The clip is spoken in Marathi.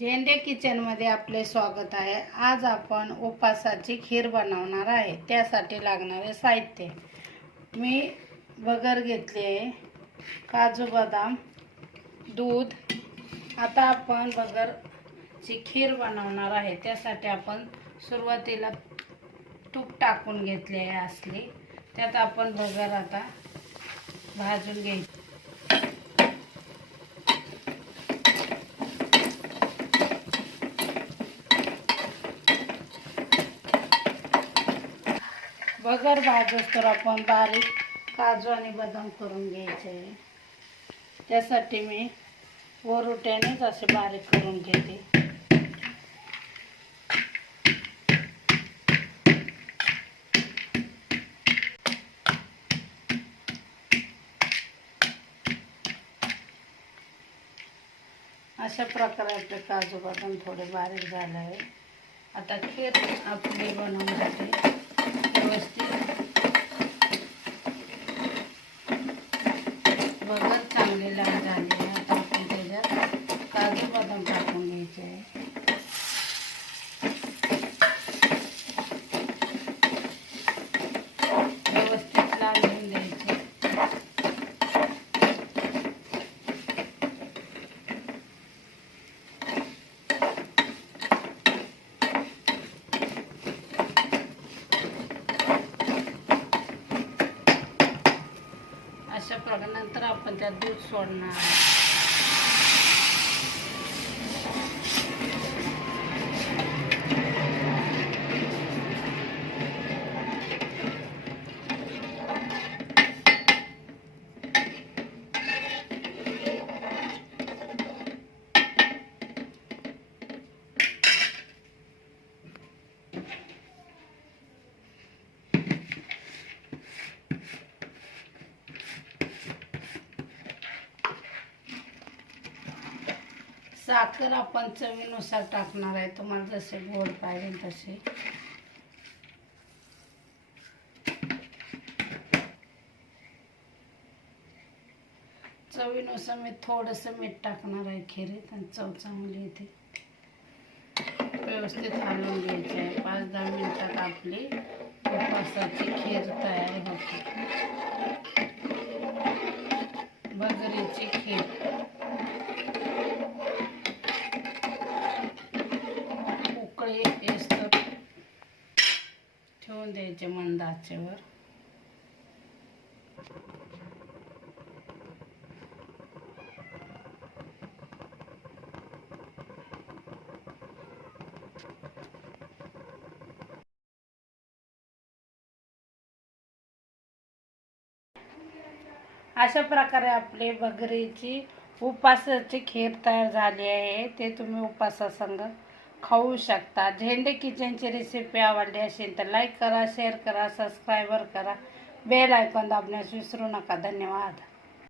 झेंडे किचनमध्ये आपले स्वागत आहे। आज आपण उपासाची खीर बनवणार आहे। त्यासाठी लागणारे साहित्य मी बगर घेतले आहे, काजू बदाम, दूध। आता आपण बगरची खीर बनवणार आहे। त्यासाठी आपण सुरुवातीला तूप टाकून घेतले आहे असली। त्यात आपण बगर आता भाजून घ्यायची। बगर भाजत तर आपण बारीक काजू आणि बदाम करून घ्यायचे आहे। त्यासाठी मी वरुट्यानेच असे बारीक करून घेते। अशा प्रकारे आपले काजू बदाम थोडे बारीक झाले आहे। आता खीर आपली बनवण्यासाठी व्यवस्थित बगर चांगली लाल झाली आहे। आता आपण त्याच्यात काजू बदाम टाकून घ्यायचे आहे। व्यवस्थित लाल होऊन द्यायचे। अशा प्रकारे नंतर आपण त्यात दूध सोडणार आहे। साखर आपण चवीनुसार टाकणार आहे। तुम्हाला जसे गोड पाहिजे तसे। चवीनुसार मी थोडंसं मीठ टाकणार आहे खिरीत, आणि चव चांगली येते। व्यवस्थित हलवून घ्यायचे आहे। 5-10 मिनिटात आपली उपासाची खीर तयार होते। बगरीची खीर ठेवून द्यायचे मंद आचेवर। अशा प्रकारे आपली बगरीची उपासाची खीर तयार झाली आहे। ते तुम्ही उपासासंग खाऊ शकता। झेंडे किचनची रेसिपी आवडली असेल तर लाईक करा, शेअर करा, सबस्क्राईब करा, बेल आयकॉन दाबण्यास विसरू नका। धन्यवाद।